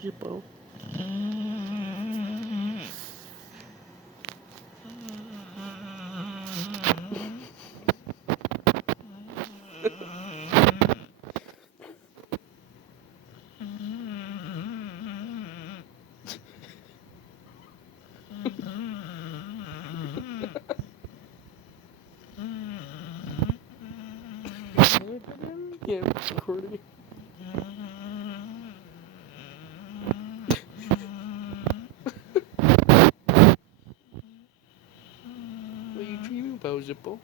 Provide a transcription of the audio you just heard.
Zippo. Yeah, recording. What are you dreaming about, Zippo?